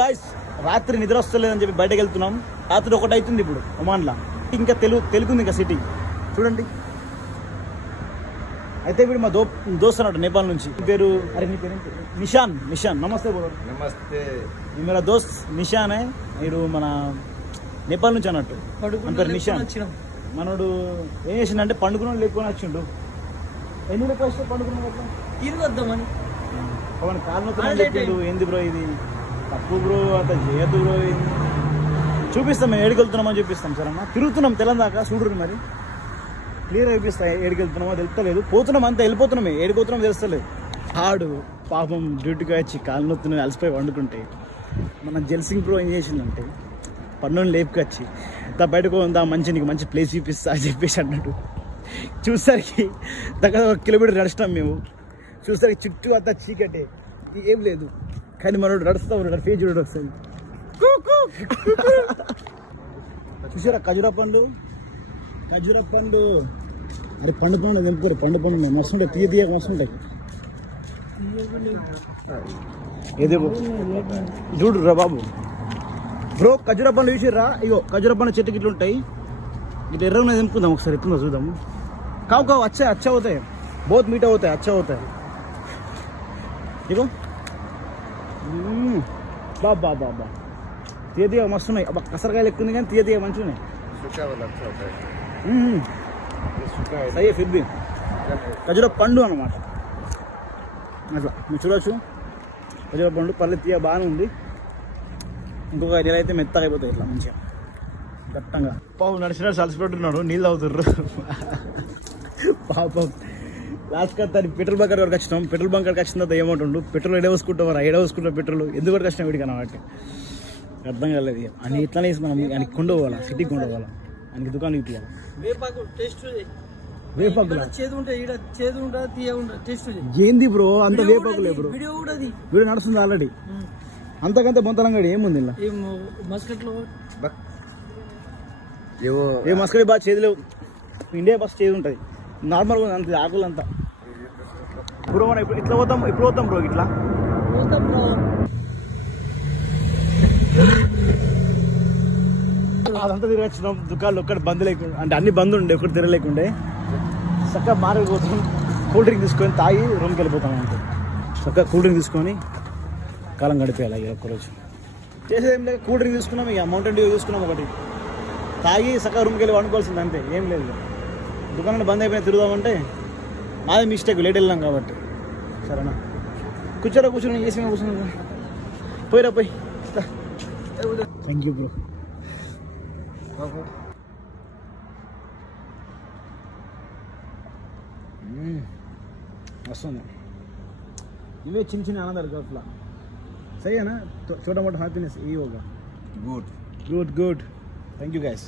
Guys రాత్రి నిద్ర వస్తలేదని చెప్పి బయటకు వెళ్తున్నాం. రాత్రి 1 అవుతుంది ఇప్పుడు ఒమాన్లా. ఇంకా తెలుగుంది ఇంకా సిటీ చూడండి. అయితే వీడు మా దోస్త్ అన్నట్టు నేపాల్ నుంచి. పేరు అరే నీ పేరు నిషాన్. నమస్తే బ్రో. నమస్తే. मेरा दोस्त నిషాన్ है. మీరు మన నేపాల్ నుంచి అన్నట్టు. పేరు నిషాన్. మనోడు ఏం చేసిండంటే పండుకున్నాడు లేపుకొని వచ్చిండు. ఎన్ని లేపు వస్తే పండుకున్నాడు అట్లా తిరిగొద్దామని పవన్ కాలు నొప్పులు చెప్పిండు. ఏంది బ్రో ఇది తప్పు బ్రో, అంత చేయద్దు బ్రో. చూపిస్తాం మేము ఏడికి వెళ్తున్నామని చూపిస్తాం. సరే అన్న తిరుగుతున్నాం తెలంగాణ చూడరు మరి క్లియర్ అయిపిస్తాయి. ఏడికి వెళ్తున్నామో తెలుస్తలేదు. పోతున్నాం అంతా వెళ్ళిపోతున్నామే. ఏడిపోతున్నామో తెలుస్తలేదు. ఆడు పాపం డ్యూటీకి వచ్చి కాలు నొత్తుని అలసిపోయి వండుకుంటే మన జల్సింగ్ బ్రో ఏం చేసిందంటే పన్నుని లేపుకొచ్చి బయటకు ఉందా మంచి నీకు మంచి ప్లేస్ చూపిస్తా అని చెప్పేసి అన్నట్టు. చూసరికి దగ్గర 1 కిలోమీటర్ నడుస్తాం మేము. చూసరికి చుట్టూ అంతా చీకటే, ఏం లేదు. కానీ మనోడు నడుస్తా ఉన్నాడు. ఫేజ్ చూడడు ఒకసారి. చూసారా ఖజూరా పండు అరే పండు తెంపుకోరు. పండు మస్తుంటాయి, తీయ మస్తుంటాయి. ఏదో చూడు రా బాబు బ్రో. ఖజూరా పండు చూసిర్రా? ఇగో ఖజూరా పండు చెట్టుకి ఇట్లా ఉంటాయి. ఇట్లా ఎర్రగా తెంపుకుందాం ఒకసారి. ఎప్పుడు చూద్దాము. కావు అచ్చా అవుతాయి. బహుత్ మీఠా అవుతాయి, అచ్చా అవుతాయి. ఇగో బాబా తీయ మస్తున్నాయి. అబ్బా కసరకాయలు ఎక్కువ కానీ తీయ మంచిగా ఉన్నాయి. అయ్యే ఫిర్బీ ఖజూరా పండు అన్నమాట. అట్లా మీరు చూడవచ్చు. ఖజూరా పండు పర్లేదు, తీయ బాగానే ఉంది. ఇంకొక 5 నెలలు అయితే మెత్తగా అయిపోతాయి ఇట్లా మంచిగా గట్టంగా. పాపం నడిచినాడు సలసిపెట్టున్నాడు. నీళ్ళు అవుతుర్రు పాపం. లాస్ట్ దాన్ని పెట్రోల్ బంక్ వరకు వచ్చినాం. పెట్రోల్ బంక్ వరకు వచ్చిన తర్వాత ఏమంటుండు, పెట్రోల్ ఎడవేసుకుంటాం పెట్రోల్ ఎందుకు వరకు వచ్చినా వీడికి అన్నమాట. అర్థం కాలేదు. అని ఇట్లానే మనం ఆయనకి కొండ పోవాలా, సిటీకి కొండ పోవాలా, ఆయనకి దుకాణం ఇప్పించాలి. ఏంది బ్రో అంత వేపాకులే బ్రో. వీడియో నడుస్తుంది ఆల్రెడీ. అంతకంటే బొంతలంగాడు ఏముంది ఇలా. ఏ మస్కడి బాగా చేదులేవు. ఇండియా బస్ చేదు ఉంటుంది నార్మల్గా అంత ఆకులంతా. బ్రో మనం ఇట్లా పోతాం. ఇప్పుడు పోతాం బ్రో ఇట్లా. అదంతా తిరిగి వచ్చినాం. దుకాణాలు ఒక్కటి బంద్ లేకుండా, అంటే అన్ని బంద్ ఉండే, ఒకటి తిరగలేకుండే. చక్కగా మారిపోతాం. కూల్ డ్రింక్ తీసుకొని తాగి రూమ్కి వెళ్ళిపోతాం. అంతే చక్కగా కూల్ డ్రింక్ తీసుకొని కాలం గడిపేయాలి. ఇక ఒక్కరోజు చేసేది ఏం లేదు. కూల్ డ్రింక్ తీసుకున్నాం, ఇక మౌంటైన్ డ్యూ తీసుకున్నాం. ఒకటి తాగి చక్కగా రూమ్కి వెళ్ళి వండుకోవాల్సింది అంతే, ఏం లేదు. దుకాణాలు బంద్ అయిపోయినా తిరుగుదామంటే మాదే మిస్టేక్, లేట్ వెళ్ళాం కాబట్టి. సరేనా కూర్చొని చేసి కూర్చున్నా. పోయిరా పోయి. Thank you bro. వస్తుంది. ఇవే చిన్న ఆనందాలు గల్ఫ్లా. सही है ना. छोटा मोटा हैप्पीनेस यही होगा. गुड. Thank you guys.